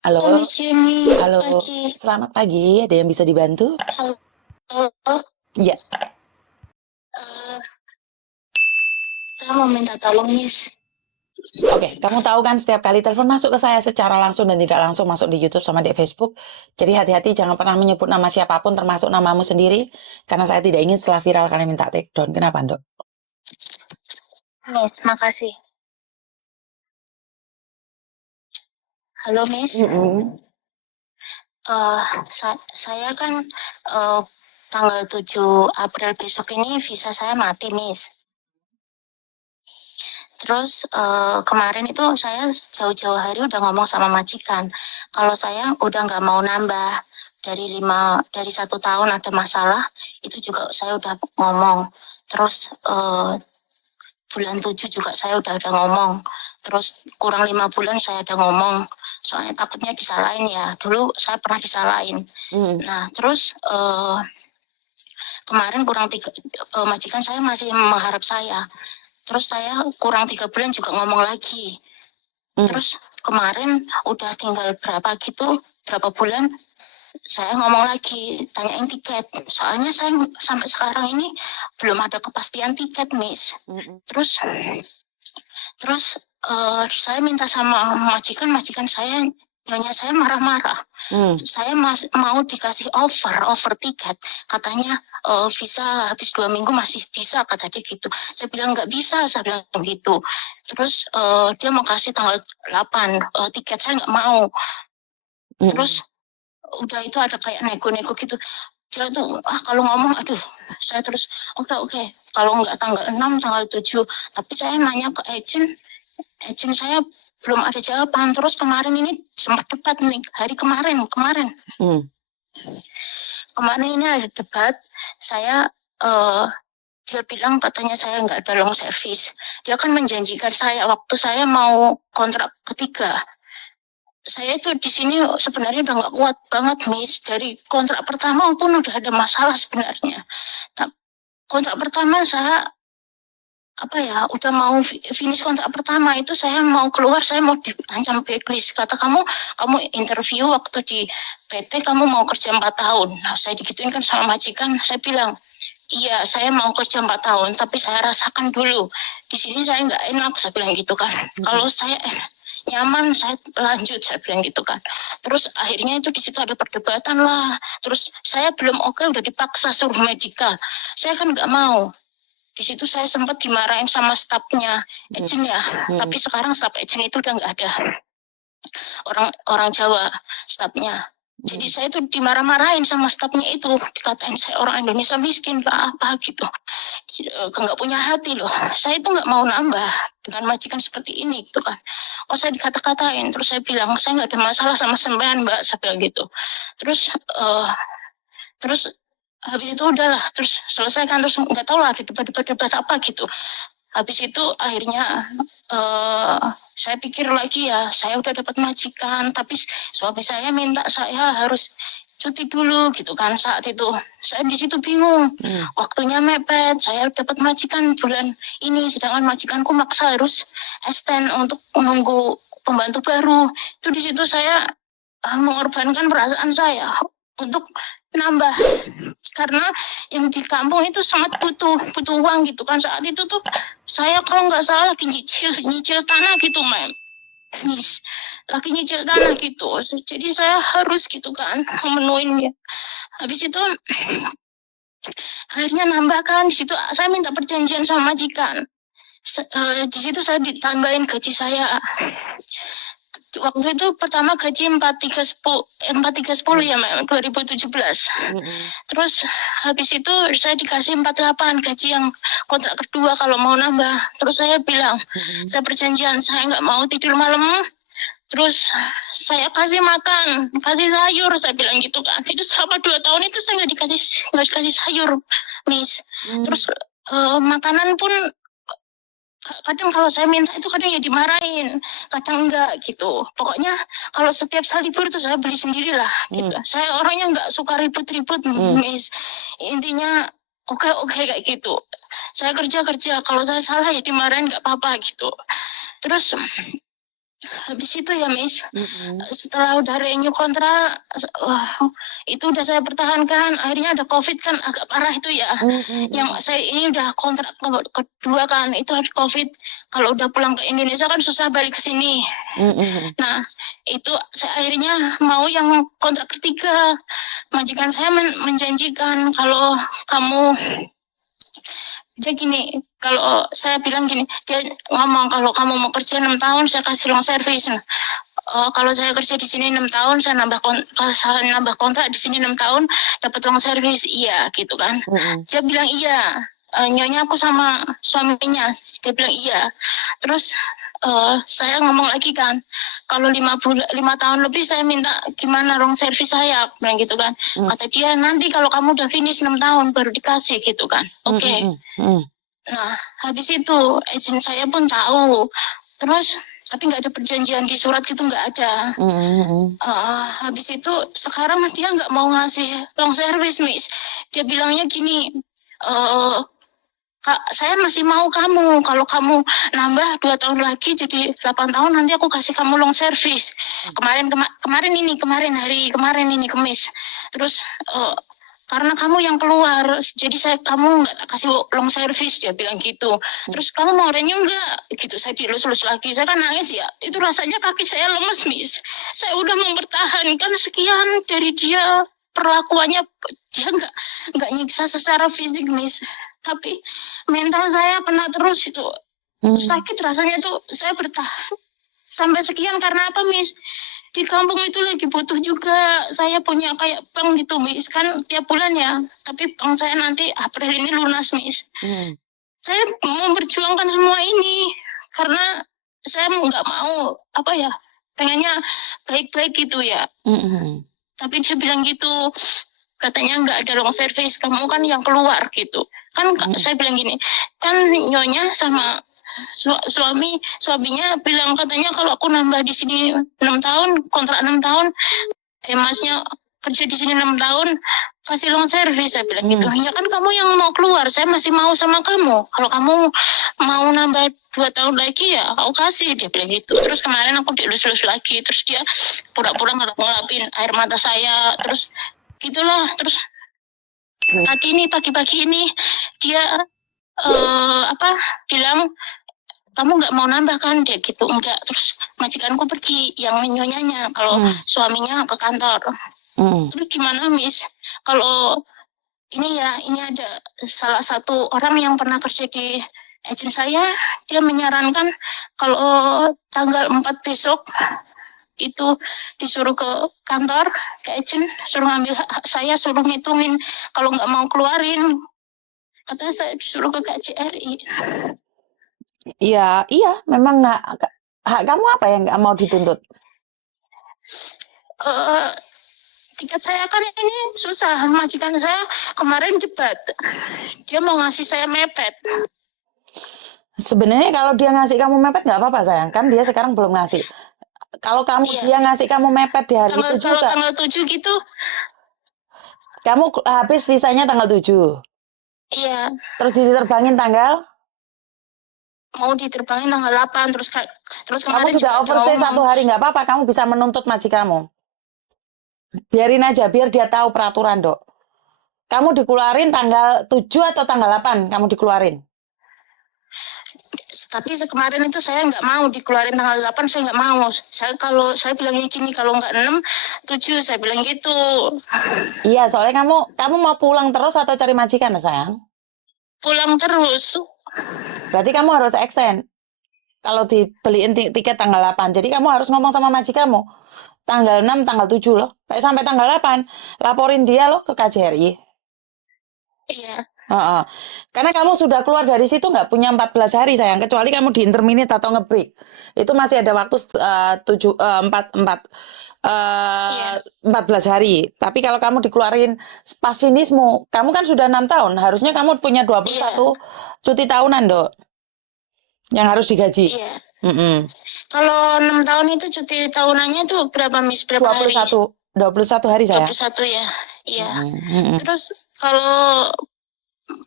Halo, Halo Miss Yuni, halo, pagi. selamat pagi. Ada yang bisa dibantu? Halo, Iya. eh, saya mau minta tolong Miss. Oke, kamu tahu kan setiap kali telepon masuk ke saya secara langsung dan tidak langsung masuk di YouTube sama di Facebook. Jadi hati-hati jangan pernah menyebut nama siapapun termasuk namamu sendiri karena saya tidak ingin setelah viral kalian minta take down. Kenapa, Dok? Miss, makasih. Halo Miss, Mm-mm. Eh, saya kan eh, tanggal 7 April besok ini visa saya mati Miss. Terus kemarin itu saya jauh-jauh hari udah ngomong sama majikan kalau saya udah nggak mau nambah dari 1 tahun ada masalah itu juga saya udah ngomong. Terus bulan 7 juga saya udah ngomong. Terus kurang 5 bulan saya udah ngomong. Soalnya takutnya disalahin ya. Dulu saya pernah disalahin. Mm. Nah terus kemarin majikan saya masih mengharap saya. Terus saya kurang 3 bulan juga ngomong lagi. Mm. Terus kemarin udah tinggal berapa bulan saya ngomong lagi, tanyain tiket. Soalnya saya sampai sekarang ini belum ada kepastian tiket, Miss. Mm-mm. Terus terus saya minta sama majikan saya, nyonya saya marah-marah. Mm. Saya mau dikasih over tiket. Katanya visa habis 2 minggu masih bisa, kata dia gitu. Saya bilang nggak bisa, saya bilang gitu. Terus dia mau kasih tanggal 8, tiket saya nggak mau. Mm. Terus udah itu ada kayak nego-nego gitu. Dia tuh kalau ngomong aduh saya terus oke, kalau nggak tanggal 6 tanggal 7. Tapi saya nanya ke agent saya belum ada jawaban. Terus kemarin ini sempat debat nih hari kemarin Mm. kemarin ini ada debat. Saya dia bilang katanya saya nggak ada long service. Dia kan menjanjikan saya waktu saya mau kontrak ketiga. Saya itu di sini sebenarnya udah nggak kuat banget, Miss. Dari kontrak pertama pun udah ada masalah sebenarnya. Nah, kontrak pertama saya udah mau finish kontrak pertama itu saya mau keluar, saya mau diancam blacklist. Kata kamu interview waktu di PT kamu mau kerja 4 tahun. Nah, saya digituin kan sama majikan, saya bilang, iya saya mau kerja 4 tahun, tapi saya rasakan dulu. Di sini saya nggak enak, saya bilang gitu kan. Kalau saya nyaman, saya lanjut, saya bilang gitu kan. Terus akhirnya itu di situ ada perdebatan lah. Terus saya belum oke, udah dipaksa suruh medical. Saya kan nggak mau. Di situ saya sempat dimarahin sama stafnya agent ya. Tapi sekarang staf agent itu udah nggak ada. Orang Jawa stafnya. Jadi saya tuh dimarah-marahin sama stafnya itu, dikatain saya orang Indonesia miskin apa gitu, nggak punya hati loh. Saya itu nggak mau nambah dengan majikan seperti ini gitu kan. Oh saya dikata-katain, terus saya bilang saya nggak ada masalah sama sembahan mbak, saya bilang gitu. Terus terus habis itu udahlah, terus selesai kan, terus nggak tahu lah ada debat apa gitu. Habis itu akhirnya saya pikir lagi ya, saya udah dapat majikan, tapi suami saya minta saya harus cuti dulu gitu kan. Saat itu saya di situ bingung, waktunya mepet, saya dapat majikan bulan ini, sedangkan majikanku maksa harus extend untuk menunggu pembantu baru. Itu di situ saya mengorbankan perasaan saya untuk nambah, karena yang di kampung itu sangat butuh uang gitu kan. Saat itu tuh saya kalau nggak salah lagi nyicil tanah gitu, Miss, lagi nyicil tanah gitu. Jadi saya harus gitu kan memenuhinya. Habis itu akhirnya nambah kan, di situ saya minta perjanjian sama majikan. Di situ saya ditambahin gaji saya. Waktu itu pertama gaji 4310 ya, 2017. Terus habis itu saya dikasih 48 gaji yang kontrak kedua kalau mau nambah. Terus saya bilang, saya perjanjian saya nggak mau tidur malam. Terus saya kasih makan, kasih sayur, saya bilang gitu kan. Itu selama 2 tahun itu saya nggak dikasih sayur, Miss. Terus makanan pun kadang kalau saya minta itu kadang ya dimarahin, kadang enggak gitu. Pokoknya kalau setiap kali libur itu saya beli sendiri lah gitu. Saya orangnya nggak suka ribut-ribut, Miss. Intinya oke kayak gitu. Saya kerja, kalau saya salah ya dimarahin nggak apa-apa gitu. Terus habis itu ya Miss, Mm-mm. setelah udah renew kontrak, wah, itu udah saya pertahankan. Akhirnya ada COVID kan agak parah itu ya. Yang Mm-mm. saya ini udah kontrak kedua kan, itu ada COVID. Kalau udah pulang ke Indonesia kan susah balik ke sini. Mm-mm. Nah, itu saya akhirnya mau yang kontrak ketiga. Majikan saya menjanjikan kalau kamu, dia gini, kalau saya bilang gini, dia ngomong kalau kamu mau kerja 6 tahun saya kasih long service. Nah, kalau saya kerja di sini 6 tahun, kalau saya nambah kontrak di sini 6 tahun, dapat long service, iya gitu kan. Mm-mm. Saya bilang iya. Nyonya aku sama suaminya, dia bilang iya. Terus saya ngomong lagi kan, kalau 5 tahun lebih saya minta gimana long service saya, bilang gitu kan. Mm. Kata dia nanti kalau kamu udah finish 6 tahun baru dikasih gitu kan. Oke. Mm-mm. Mm. Nah, habis itu agent saya pun tahu. Terus, tapi nggak ada perjanjian di surat gitu, nggak ada. Mm-mm. Habis itu sekarang dia nggak mau ngasih long service, Miss. Dia bilangnya gini, eh Kak, saya masih mau kamu. Kalau kamu nambah 2 tahun lagi jadi 8 tahun, nanti aku kasih kamu long service. Kemarin hari kemarin ini Kemis. Terus karena kamu yang keluar, jadi kamu nggak tak kasih long service, dia bilang gitu. Terus kamu mau renew nggak? Gitu saya dilus-lus lagi. Saya kan nangis ya. Itu rasanya kaki saya lemes, Miss. Saya udah mempertahankan sekian dari dia, perlakuannya dia nggak nyiksa secara fisik, Miss. Tapi mental saya kena terus itu. Mm. Sakit rasanya tuh, saya bertahan sampai sekian karena apa, Miss? Di kampung itu lagi butuh juga. Saya punya kayak bank gitu, Miss. Kan tiap bulan ya. Tapi bank saya nanti April ini lunas, Miss. Mm. Saya memperjuangkan semua ini karena saya nggak mau apa ya, pengennya baik-baik gitu ya. Mm. Tapi dia bilang gitu, katanya nggak ada long service, kamu kan yang keluar gitu. Kan saya bilang gini, kan nyonya sama suaminya bilang katanya kalau aku nambah di sini 6 tahun, kontrak 6 tahun, masnya kerja di sini 6 tahun, kasih long service, saya bilang gitu. Ya kan kamu yang mau keluar, saya masih mau sama kamu. Kalau kamu mau nambah 2 tahun lagi ya aku kasih, dia bilang gitu. Terus kemarin aku dielus-elus lagi, terus dia pura-pura ngelapin air mata saya, terus gitulah. Terus pagi-pagi ini dia bilang kamu nggak mau nambah kan, dia gitu. Enggak. Terus majikanku pergi yang nyonyanya, kalau suaminya ke kantor. Terus gimana, Miss, kalau ini ada salah satu orang yang pernah kerja di agen saya, dia menyarankan kalau tanggal 4 besok itu disuruh ke kantor, ke agen, suruh ngambil hak saya, suruh ngitungin, kalau nggak mau keluarin, katanya saya disuruh ke KJRI. Iya, iya, memang nggak. Hak kamu apa yang nggak mau dituntut? Tiket saya kan ini susah, majikan saya kemarin debat, dia mau ngasih saya mepet. Sebenarnya kalau dia ngasih kamu mepet nggak apa-apa sayang, kan dia sekarang belum ngasih. Kalau dia ngasih kamu mepet di hari itu Kalau juga, tanggal 7 gitu, kamu habis visanya tanggal 7. iya, Terus diterbangin tanggal, mau diterbangin tanggal 8, terus kamu kemarin sudah juga ada overstay ngomong. 1 hari, nggak apa-apa, kamu bisa menuntut kamu. Biarin aja, biar dia tahu peraturan, Dok. Kamu dikeluarin tanggal 7 atau tanggal 8, kamu dikeluarin. Tapi kemarin itu saya nggak mau dikeluarin tanggal 8, saya nggak mau. Kalau saya bilangnya gini, kalau nggak 6, 7, saya bilang gitu. Iya, soalnya kamu mau pulang terus atau cari majikan, sayang? Pulang terus. Berarti kamu harus extend. Kalau dibeliin tiket tanggal 8, jadi kamu harus ngomong sama majikanmu. Tanggal 6, tanggal 7 loh. Sampai tanggal 8, laporin dia loh ke KJRI. Iya. Karena kamu sudah keluar dari situ nggak punya 14 hari sayang, kecuali kamu di interminate atau ngebreak. Itu masih ada waktu 14 hari. Tapi kalau kamu dikeluarin pas finishmu, kamu kan sudah 6 tahun, harusnya kamu punya 21 cuti tahunan, Dok. Yang harus digaji. Iya. Kalau 6 tahun itu cuti tahunannya itu berapa, Miss? Berapa 21, hari? 21 hari saya. 21 ya. Iya. Terus kalau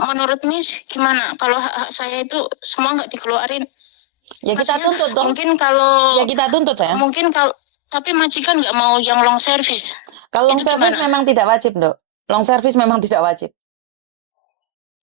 menurut Miss gimana? Kalau hak saya itu semua nggak dikeluarin? Ya kita Maksudnya, tuntut dong. mungkin kalau Ya kita tuntut sayang. mungkin kalau tapi majikan nggak mau yang long service. Kalau long Itu service gimana? memang tidak wajib, Dok. Long service memang tidak wajib.